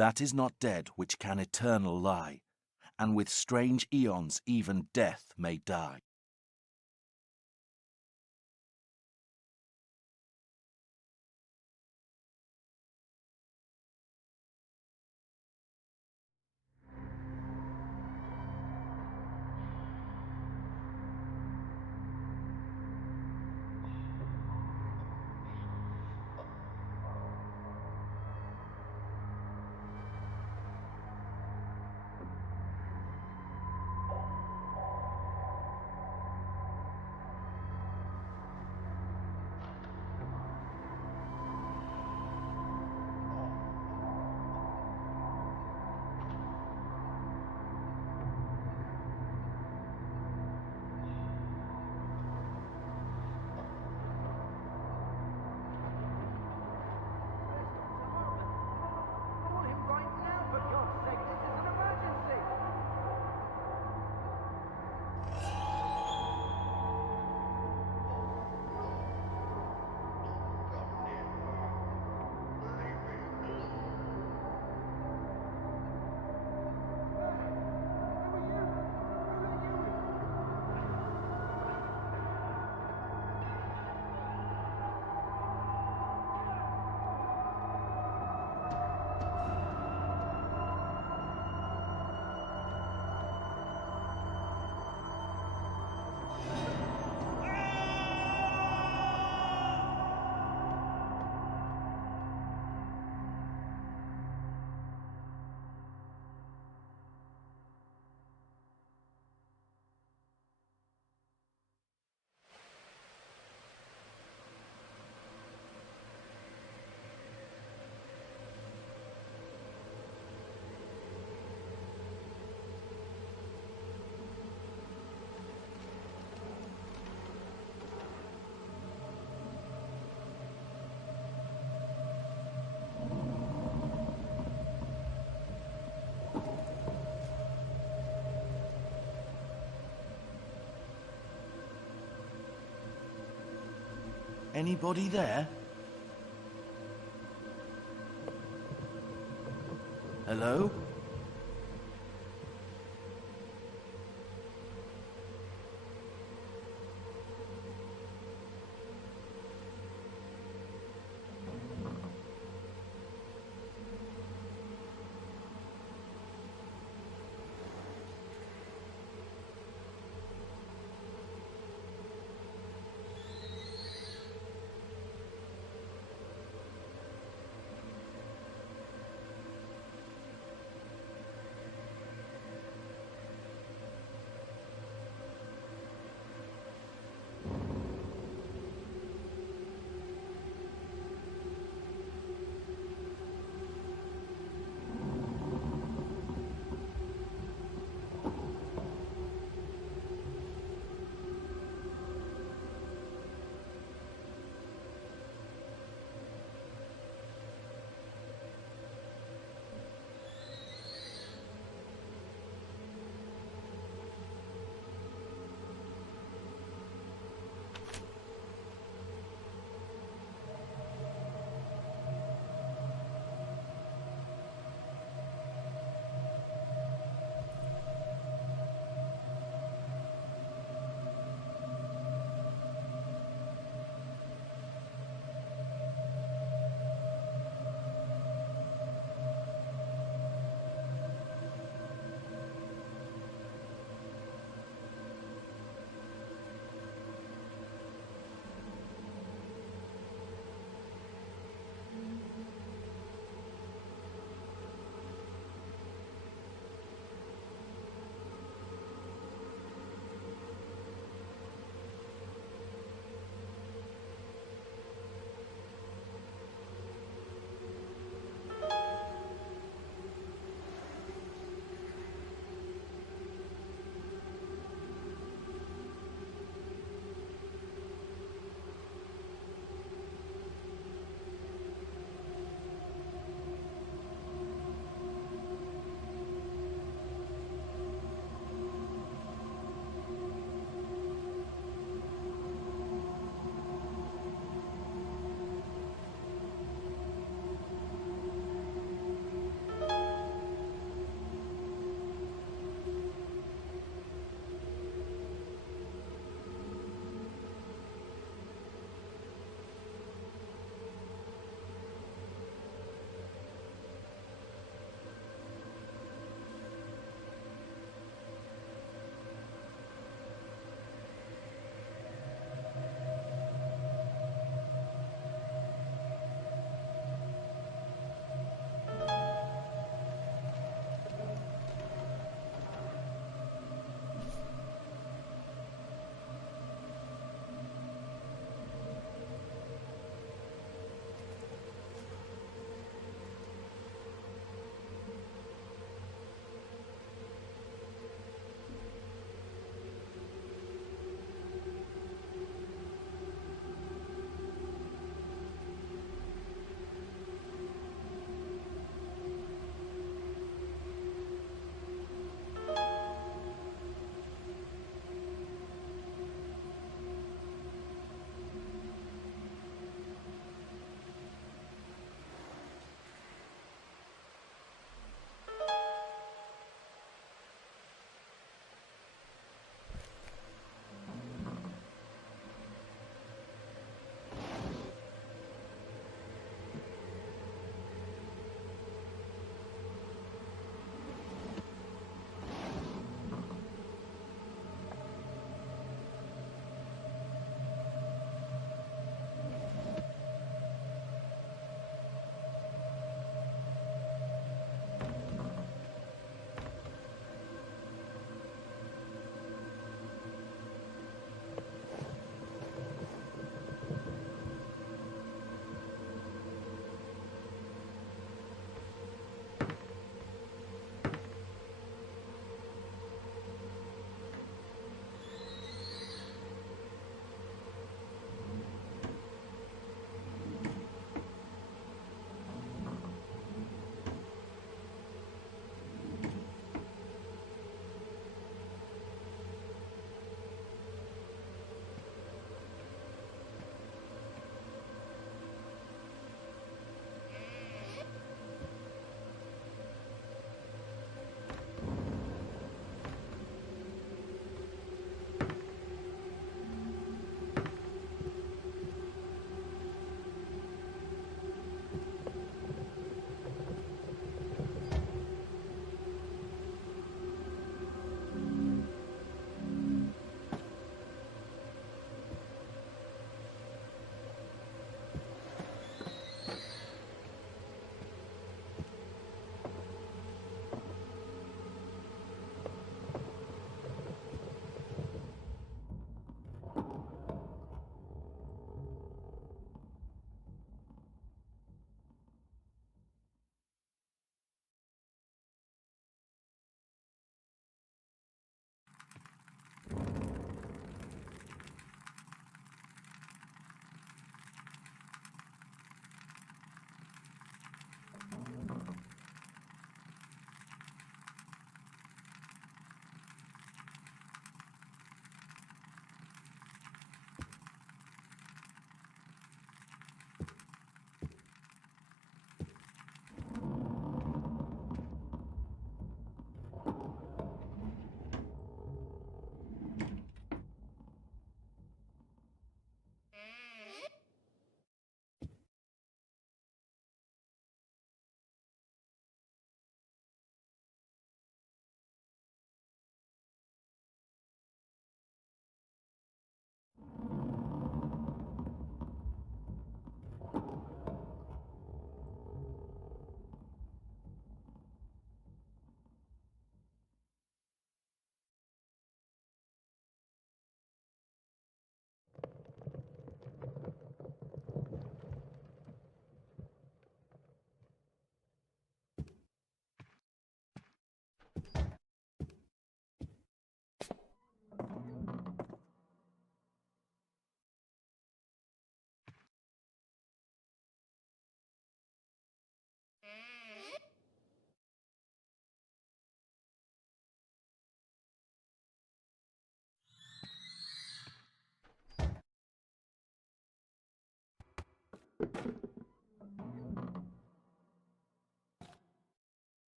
That is not dead which can eternal lie, and with strange eons even death may die. Anybody there? Hello?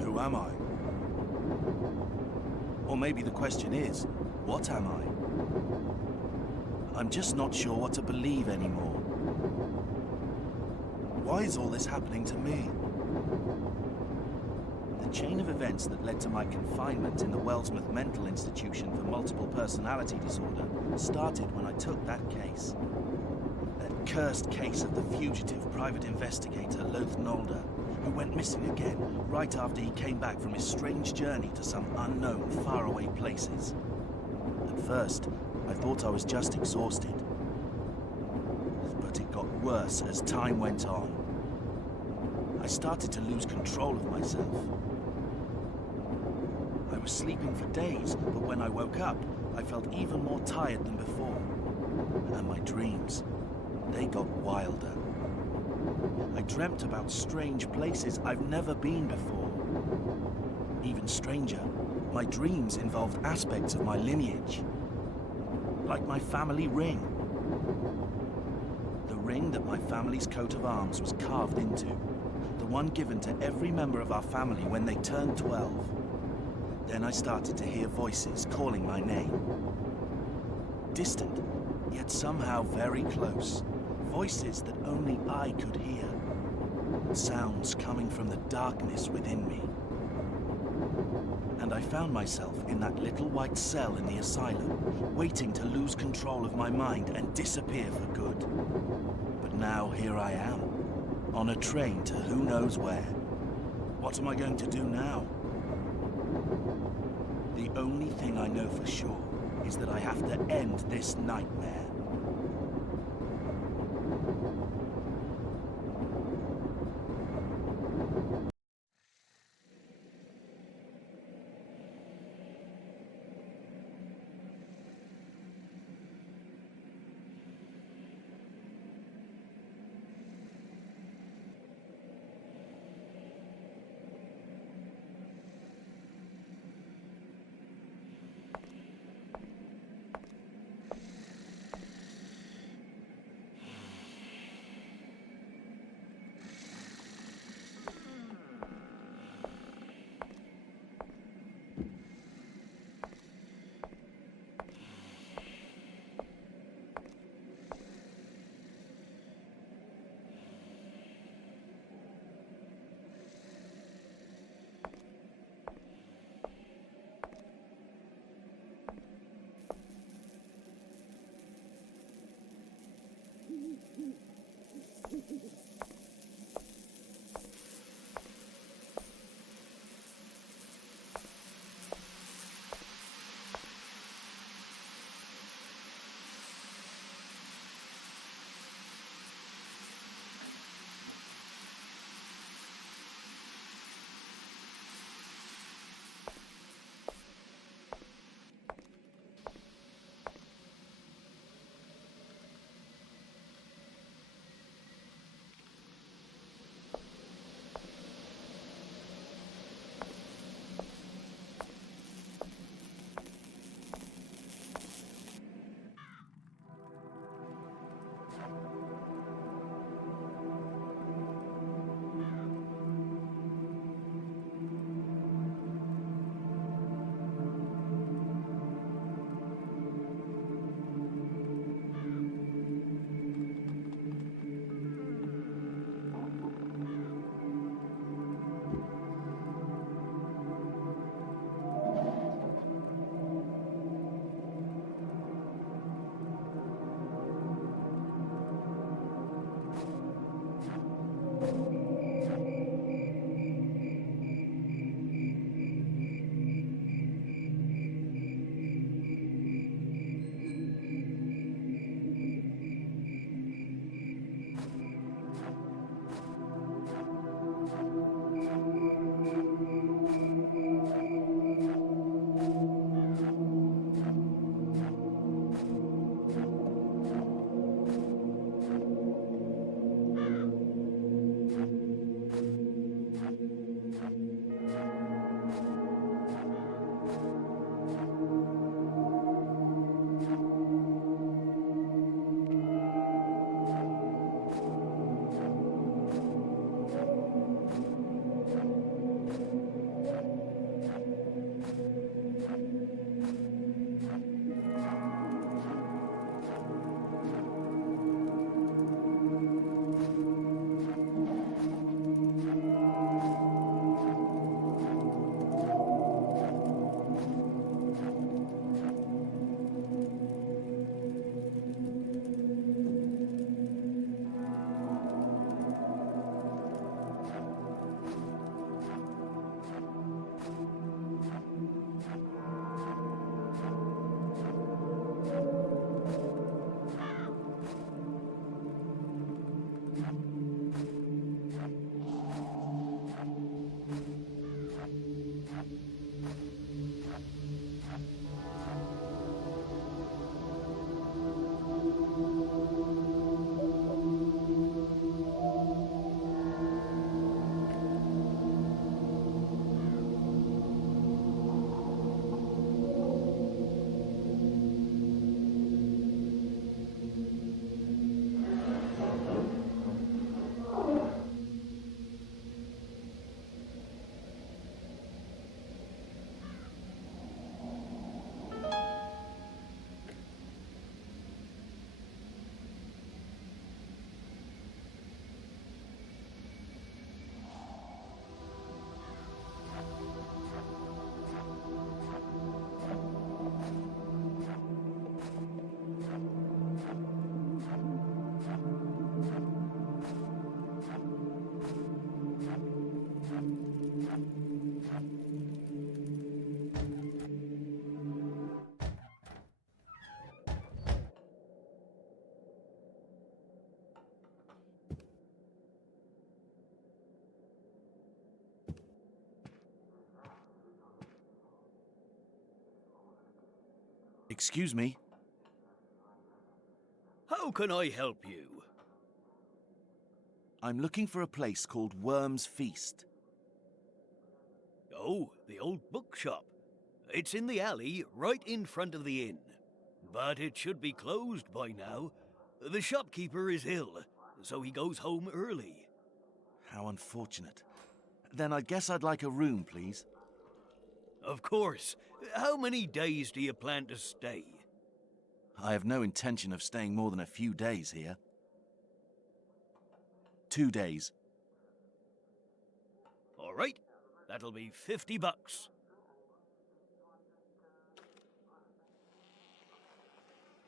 Who am I? Or maybe the question is, what am I? I'm just not sure what to believe anymore. Why is all this happening to me? The chain of events that led to my confinement in the Wellsmouth Mental Institution for Multiple Personality Disorder started when I took that case. That cursed case of the fugitive private investigator Loth Nolder, who went missing again right after he came back from his strange journey to some unknown, faraway places. At first, I thought I was just exhausted. But it got worse as time went on. I started to lose control of myself. I was sleeping for days, but when I woke up, I felt even more tired than before. And my dreams, they got wilder. I dreamt about strange places I've never been before. Even stranger, my dreams involved aspects of my lineage. Like my family ring. The ring that my family's coat of arms was carved into. The one given to every member of our family when they turned 12. Then I started to hear voices calling my name. Distant, yet somehow very close. Voices that only I could hear. Sounds coming from the darkness within me. And I found myself in that little white cell in the asylum, waiting to lose control of my mind and disappear for good. But now here I am, on a train to who knows where. What am I going to do now? The only thing I know for sure is that I have to end this nightmare. Excuse me. How can I help you? I'm looking for a place called Worm's Feast. Oh, the old bookshop. It's in the alley right in front of the inn. But it should be closed by now. The shopkeeper is ill, so he goes home early. How unfortunate. Then I guess I'd like a room, please. Of course. How many days do you plan to stay? I have no intention of staying more than a few days here. 2 days. All right, that'll be $50.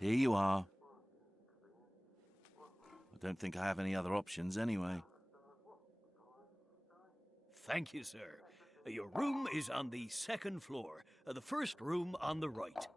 Here you are. I don't think I have any other options anyway. Thank you, sir. Your room is on the second floor, the first room on the right.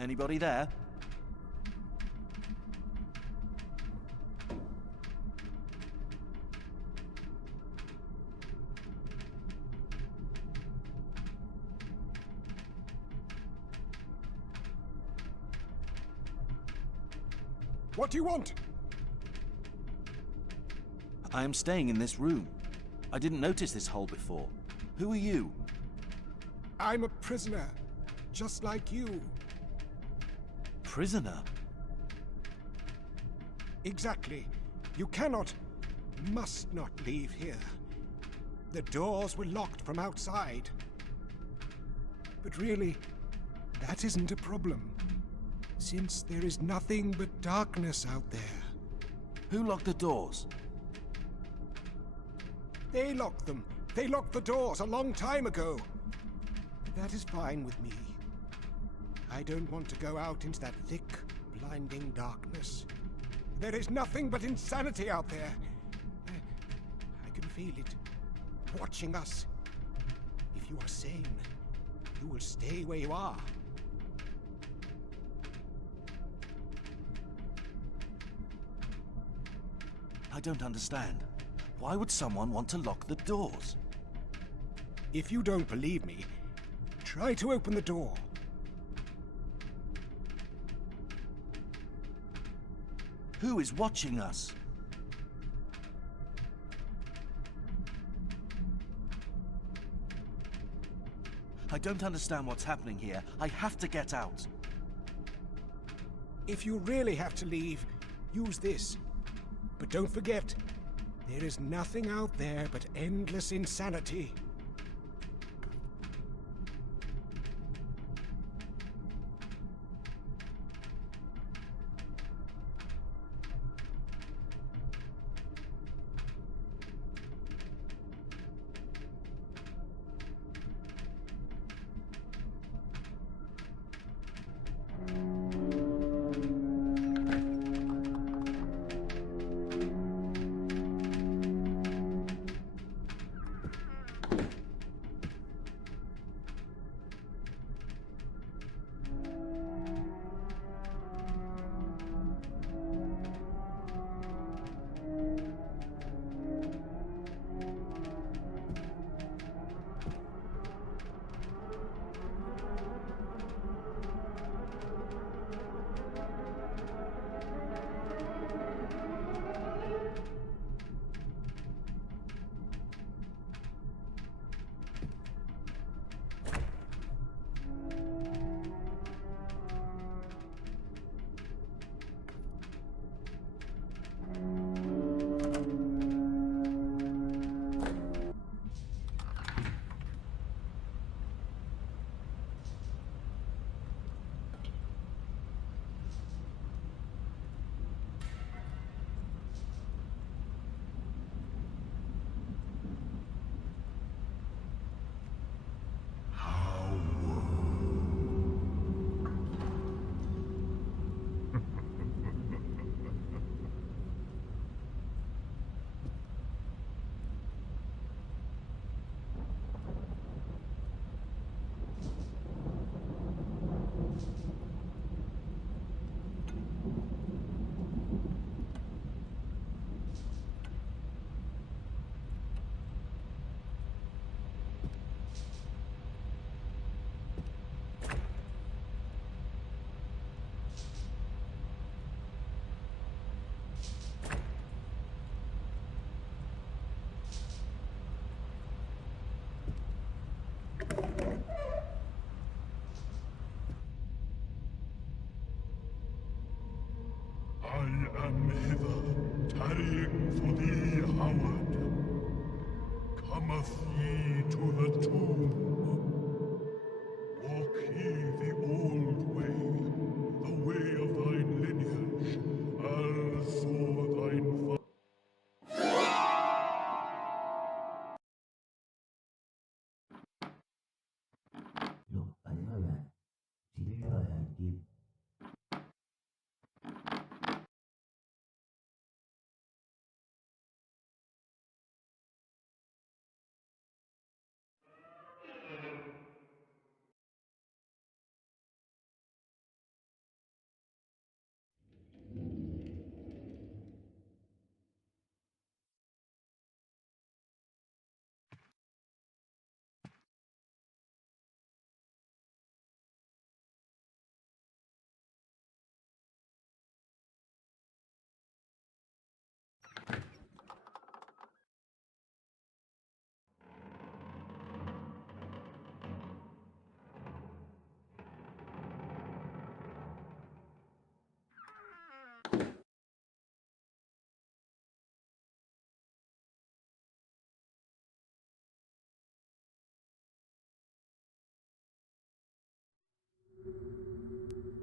Anybody there? What do you want? I am staying in this room. I didn't notice this hole before. Who are you? I'm a prisoner, just like you. Prisoner? Exactly. You must not leave here. The doors were locked from outside. But really, that isn't a problem, since there is nothing but darkness out there. Who locked the doors? They locked them. They locked the doors a long time ago. That is fine with me. I don't want to go out into that thick, blinding darkness. There is nothing but insanity out there. I can feel it, watching us. If you are sane, you will stay where you are. I don't understand. Why would someone want to lock the doors? If you don't believe me, try to open the door. Who is watching us? I don't understand what's happening here. I have to get out. If you really have to leave, use this. But don't forget, there is nothing out there but endless insanity. Path ye to the tomb. Walk ye the old way, the way of thine lineage, as for thine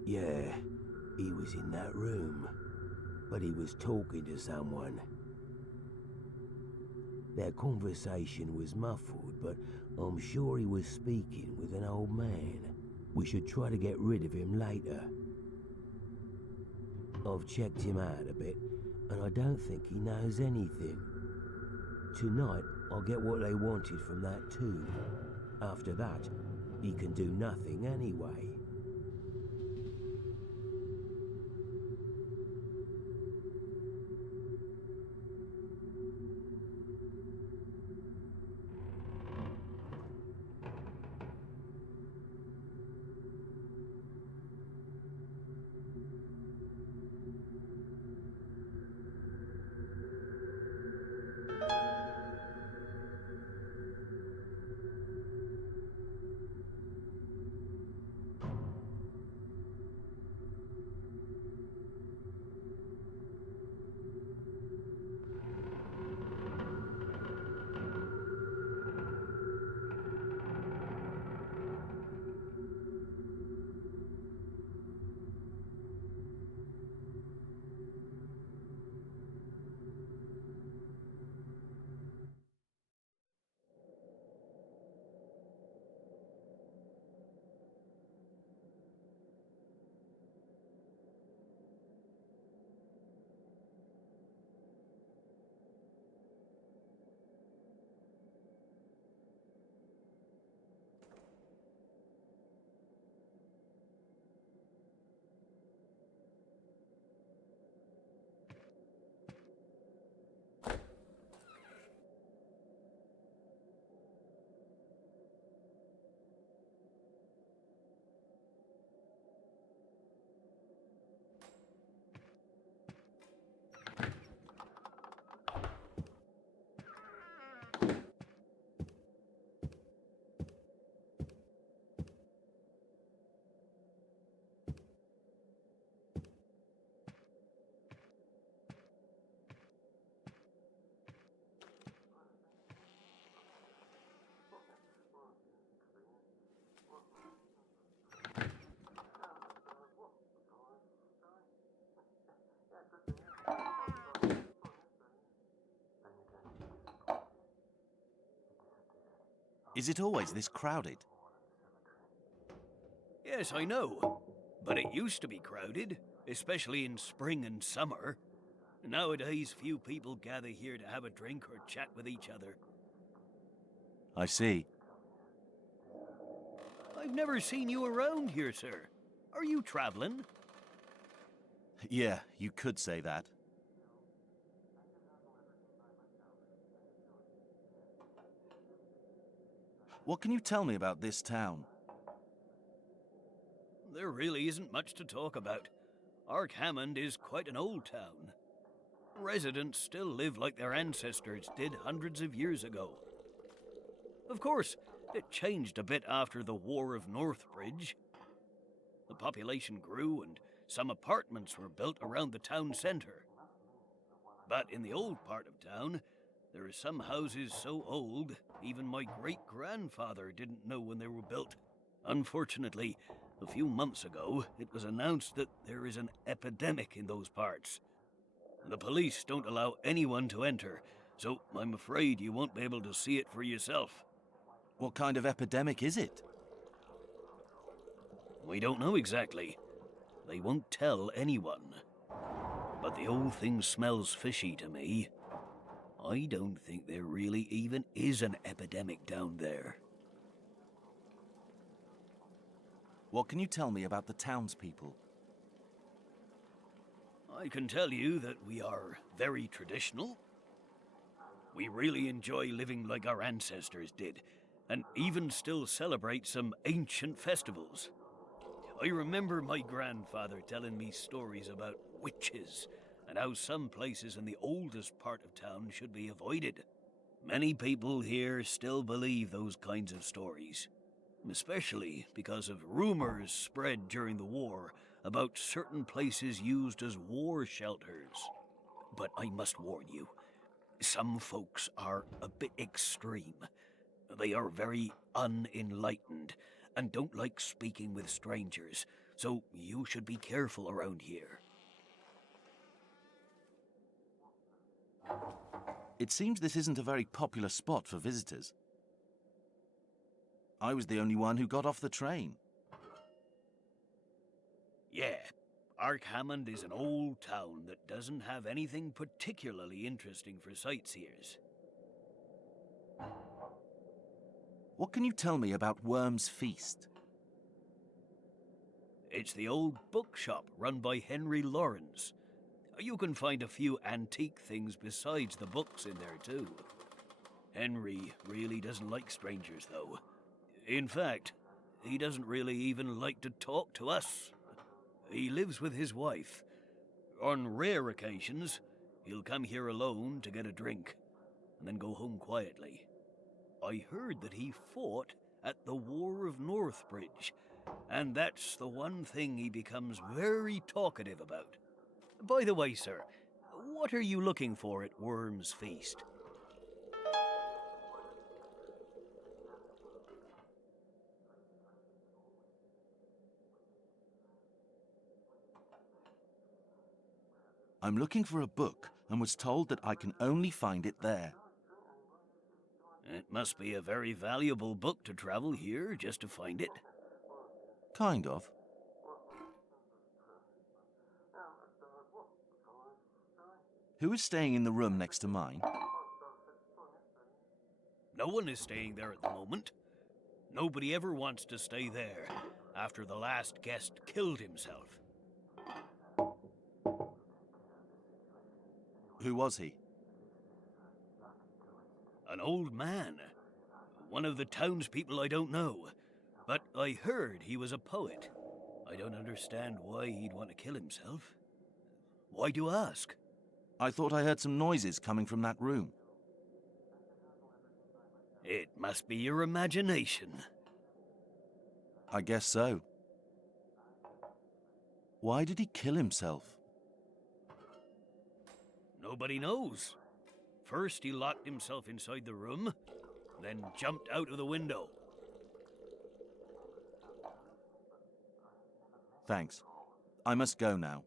Yeah, he was in that room, but he was talking to someone. Their conversation was muffled, but I'm sure he was speaking with an old man. We should try to get rid of him later. I've checked him out a bit, and I don't think he knows anything. Tonight, I'll get what they wanted from that tomb. After that, he can do nothing anyway. Is it always this crowded? Yes, I know. But it used to be crowded, especially in spring and summer. Nowadays, few people gather here to have a drink or chat with each other. I see. I've never seen you around here, sir. Are you traveling? Yeah, you could say that. What can you tell me about this town? There really isn't much to talk about. Ark Hammond is quite an old town. Residents still live like their ancestors did hundreds of years ago. Of course, it changed a bit after the War of Northbridge. The population grew and some apartments were built around the town centre. But in the old part of town, There are some houses so old, even my great-grandfather didn't know when they were built. Unfortunately, a few months ago, it was announced that there is an epidemic in those parts. The police don't allow anyone to enter, so I'm afraid you won't be able to see it for yourself. What kind of epidemic is it? We don't know exactly. They won't tell anyone. But the whole thing smells fishy to me. I don't think there really even is an epidemic down there. What can you tell me about the townspeople? I can tell you that we are very traditional. We really enjoy living like our ancestors did, and even still celebrate some ancient festivals. I remember my grandfather telling me stories about witches and how some places in the oldest part of town should be avoided. Many people here still believe those kinds of stories, especially because of rumors spread during the war about certain places used as war shelters. But I must warn you, some folks are a bit extreme. They are very unenlightened and don't like speaking with strangers, so you should be careful around here. It seems this isn't a very popular spot for visitors. I was the only one who got off the train. Yeah, Ark Hammond is an old town that doesn't have anything particularly interesting for sightseers. What can you tell me about Worm's Feast? It's the old bookshop run by Henry Lawrence. You can find a few antique things besides the books in there too. Henry really doesn't like strangers though. In fact, he doesn't really even like to talk to us. He lives with his wife. On rare occasions, he'll come here alone to get a drink, and then go home quietly. I heard that he fought at the War of Northbridge, and that's the one thing he becomes very talkative about. By the way, sir, what are you looking for at Worm's Feast? I'm looking for a book and was told that I can only find it there. It must be a very valuable book to travel here just to find it. Kind of. Who is staying in the room next to mine? No one is staying there at the moment. Nobody ever wants to stay there after the last guest killed himself. Who was he? An old man. One of the townspeople I don't know. But I heard he was a poet. I don't understand why he'd want to kill himself. Why do you ask? I thought I heard some noises coming from that room. It must be your imagination. I guess so. Why did he kill himself? Nobody knows. First he locked himself inside the room, then jumped out of the window. Thanks. I must go now.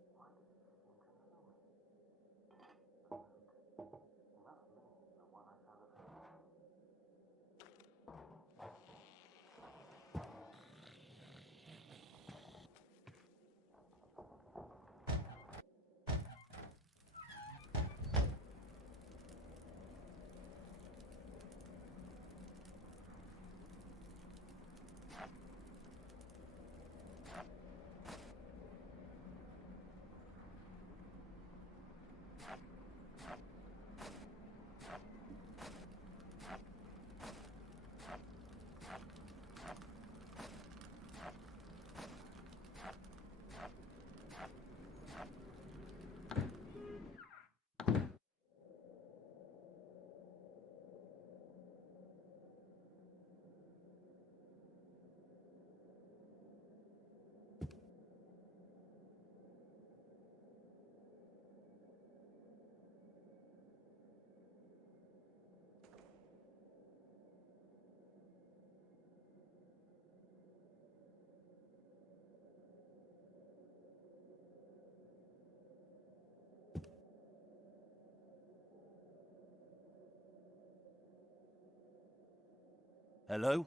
Hello?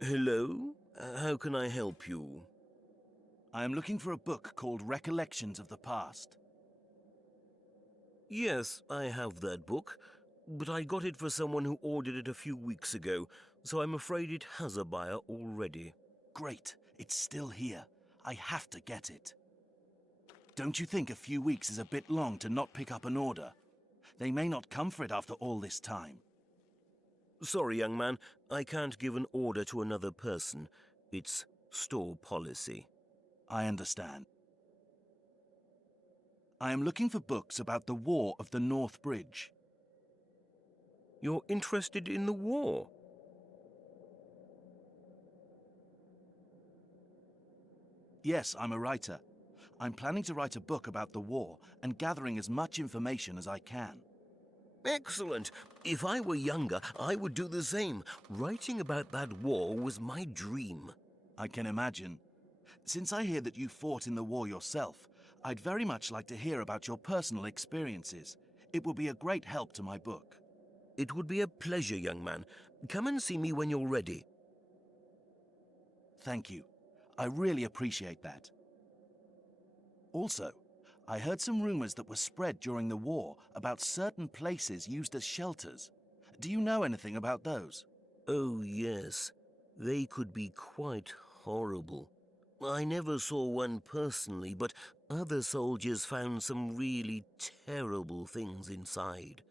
Hello? How can I help you? I am looking for a book called Recollections of the Past. Yes, I have that book, but I got it for someone who ordered it a few weeks ago, so I'm afraid it has a buyer already. Great, it's still here. I have to get it. Don't you think a few weeks is a bit long to not pick up an order? They may not come for it after all this time. Sorry, young man, I can't give an order to another person. It's store policy. I understand. I am looking for books about the War of the North Bridge. You're interested in the war? Yes, I'm a writer. I'm planning to write a book about the war and gathering as much information as I can. Excellent. If I were younger, I would do the same. Writing about that war was my dream. I can imagine. Since I hear that you fought in the war yourself, I'd very much like to hear about your personal experiences. It will be a great help to my book. It would be a pleasure, young man. Come and see me when you're ready. Thank you. I really appreciate that. Also, I heard some rumors that were spread during the war about certain places used as shelters. Do you know anything about those? Oh, yes. They could be quite horrible. I never saw one personally, but other soldiers found some really terrible things inside.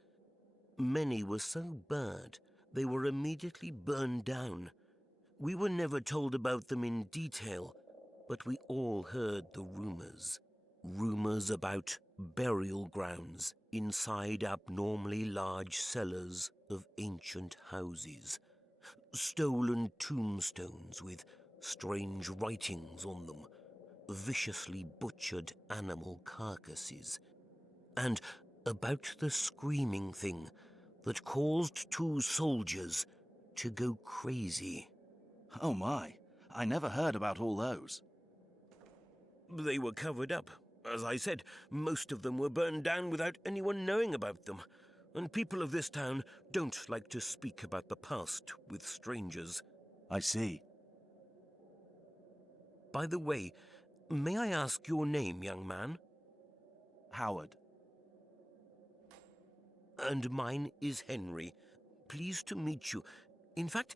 Many were so bad, they were immediately burned down. We were never told about them in detail, but we all heard the rumors. Rumors about burial grounds inside abnormally large cellars of ancient houses. Stolen tombstones with strange writings on them. Viciously butchered animal carcasses. And about the screaming thing that caused 2 soldiers to go crazy. Oh my, I never heard about all those. They were covered up. As I said, most of them were burned down without anyone knowing about them. And people of this town don't like to speak about the past with strangers. I see. By the way, may I ask your name, young man? Howard. And mine is Henry. Pleased to meet you. In fact,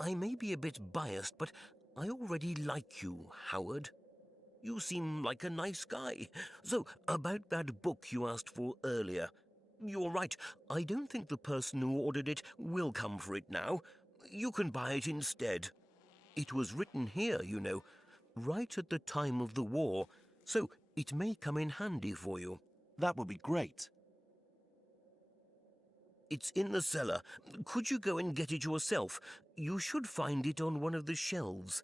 I may be a bit biased, but I already like you, Howard. You seem like a nice guy. So, about that book you asked for earlier. You're right, I don't think the person who ordered it will come for it now. You can buy it instead. It was written here, you know, right at the time of the war, so it may come in handy for you. That would be great. It's in the cellar. Could you go and get it yourself? You should find it on one of the shelves.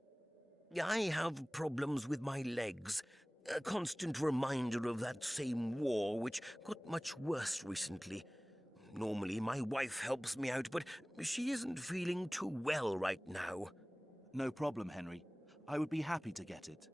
I have problems with my legs. A constant reminder of that same war, which got much worse recently. Normally my wife helps me out, but she isn't feeling too well right now. No problem, Henry. I would be happy to get it.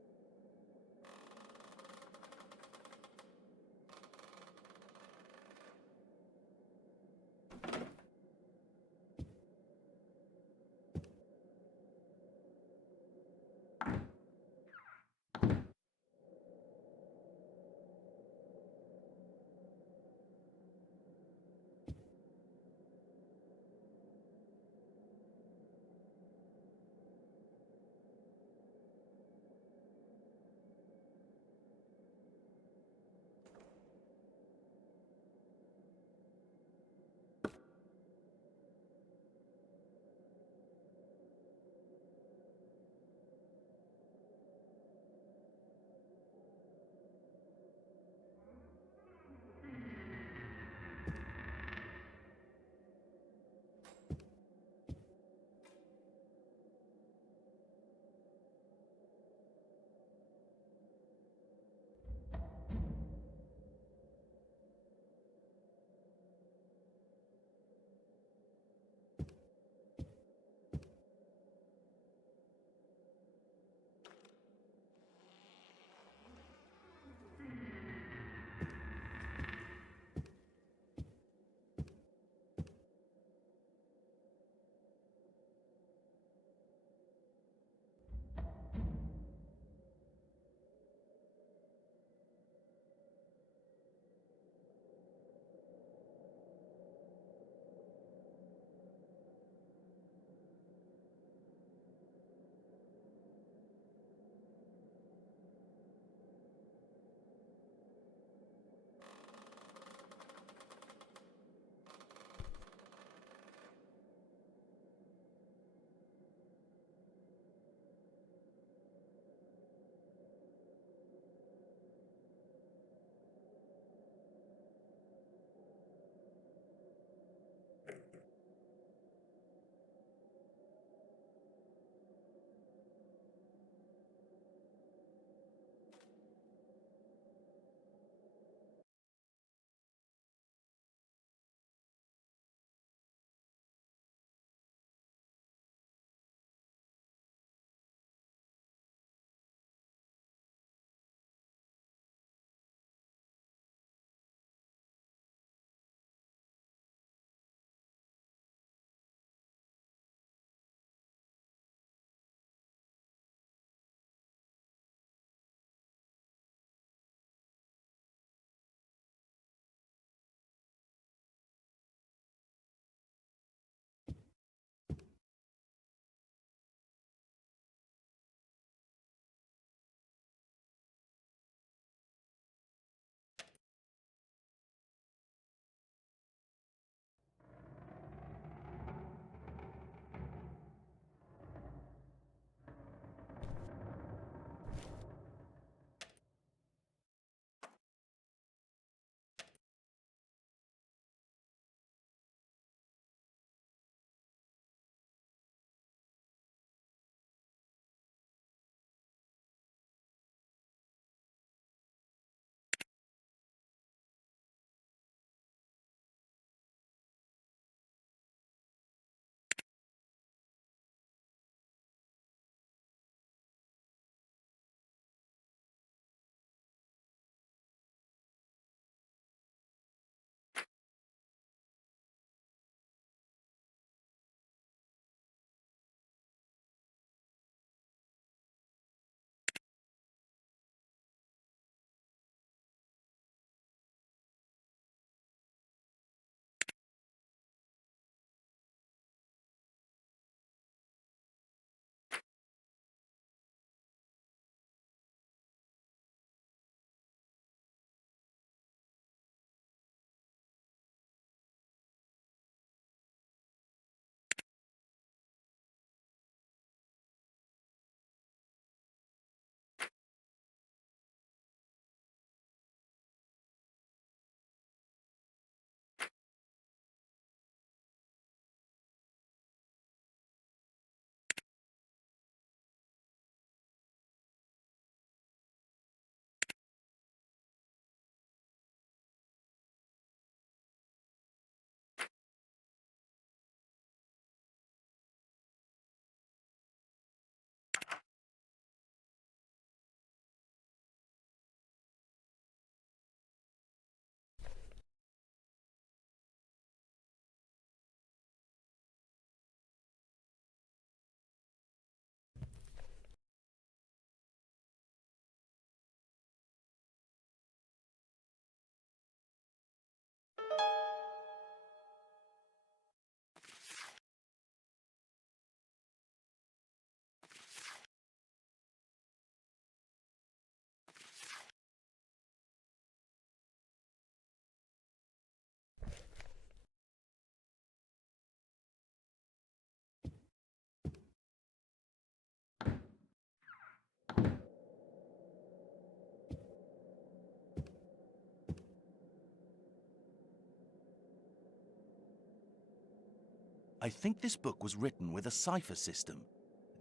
I think this book was written with a cipher system.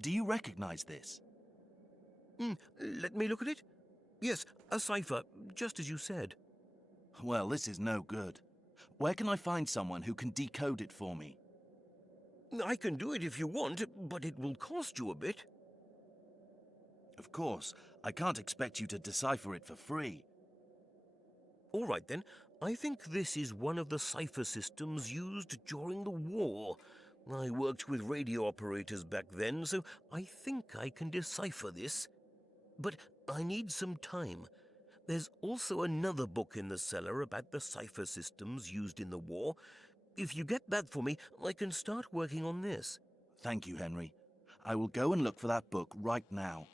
Do you recognize this? Let me look at it. Yes, a cipher, just as you said. Well, this is no good. Where can I find someone who can decode it for me? I can do it if you want, but it will cost you a bit. Of course, I can't expect you to decipher it for free. All right, then. I think this is one of the cipher systems used during the war. I worked with radio operators back then, so I think I can decipher this. But I need some time. There's also another book in the cellar about the cipher systems used in the war. If you get that for me, I can start working on this. Thank you, Henry. I will go and look for that book right now.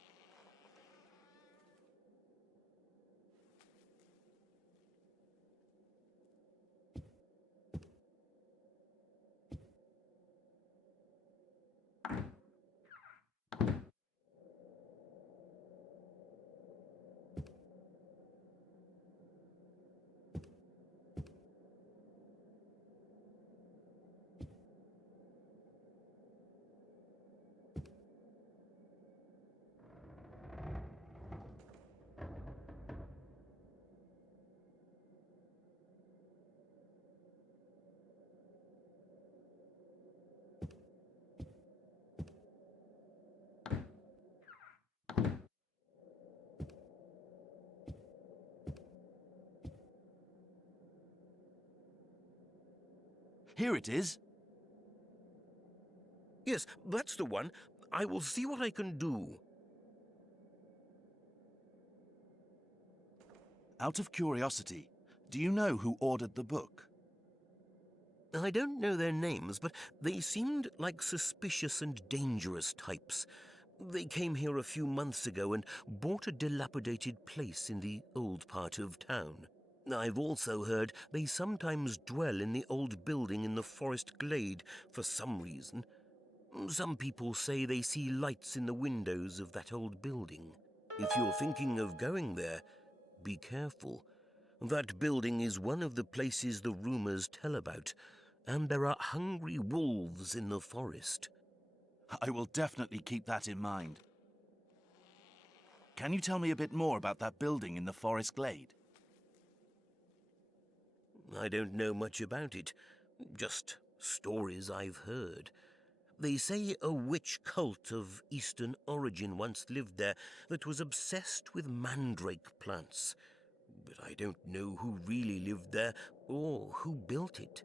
Here it is. Yes, that's the one. I will see what I can do. Out of curiosity, do you know who ordered the book? I don't know their names, but they seemed like suspicious and dangerous types. They came here a few months ago and bought a dilapidated place in the old part of town. I've also heard they sometimes dwell in the old building in the forest glade for some reason. Some people say they see lights in the windows of that old building. If you're thinking of going there, be careful. That building is one of the places the rumors tell about, and there are hungry wolves in the forest. I will definitely keep that in mind. Can you tell me a bit more about that building in the forest glade? I don't know much about it, just stories I've heard. They say a witch cult of Eastern origin once lived there that was obsessed with mandrake plants. But I don't know who really lived there or who built it.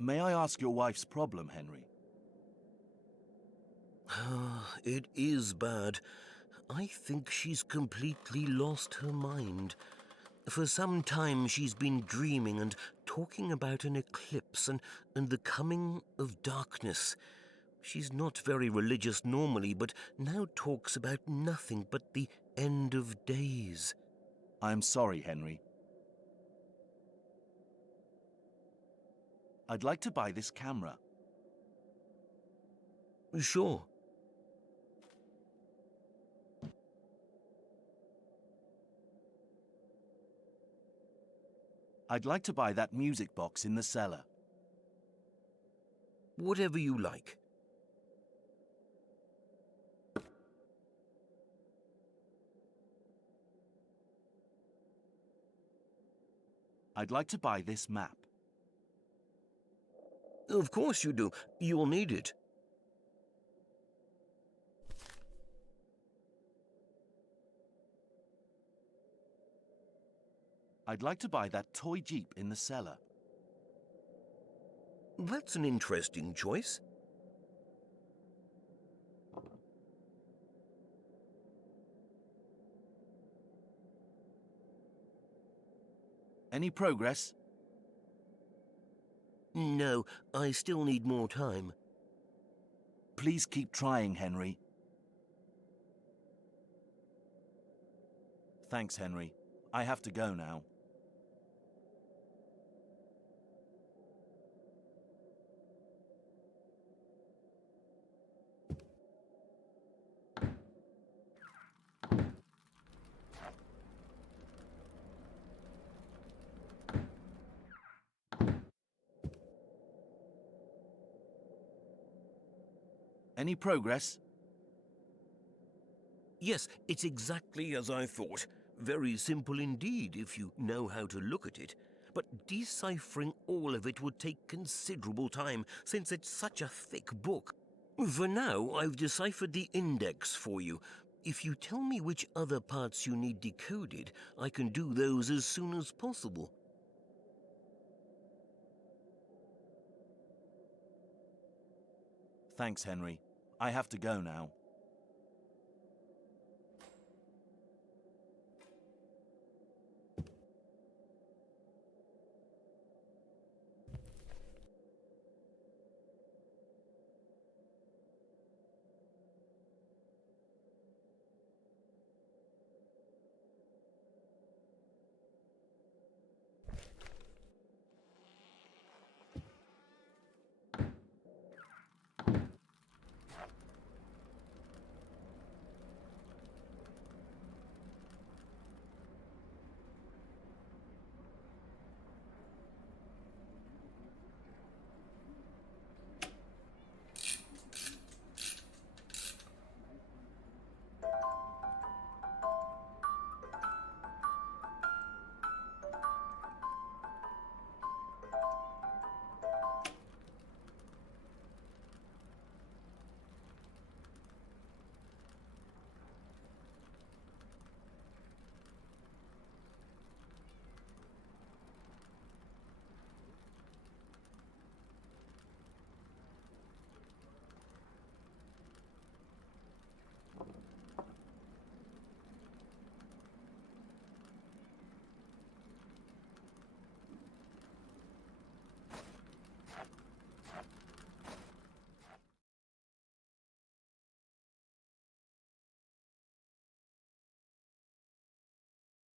May I ask your wife's problem, Henry? It is bad. I think she's completely lost her mind. For some time she's been dreaming and talking about an eclipse and the coming of darkness. She's not very religious normally, but now talks about nothing but the end of days. I'm sorry, Henry. I'd like to buy this camera. Sure. I'd like to buy that music box in the cellar. Whatever you like. I'd like to buy this map. Of course you do. You'll need it. I'd like to buy that toy jeep in the cellar. That's an interesting choice. Any progress? No, I still need more time. Please keep trying, Henry. Thanks, Henry. I have to go now. Any progress? Yes, it's exactly as I thought. Very simple indeed if you know how to look at it. But deciphering all of it would take considerable time, since it's such a thick book. For now, I've deciphered the index for you. If you tell me which other parts you need decoded, I can do those as soon as possible. Thanks, Henry. I have to go now.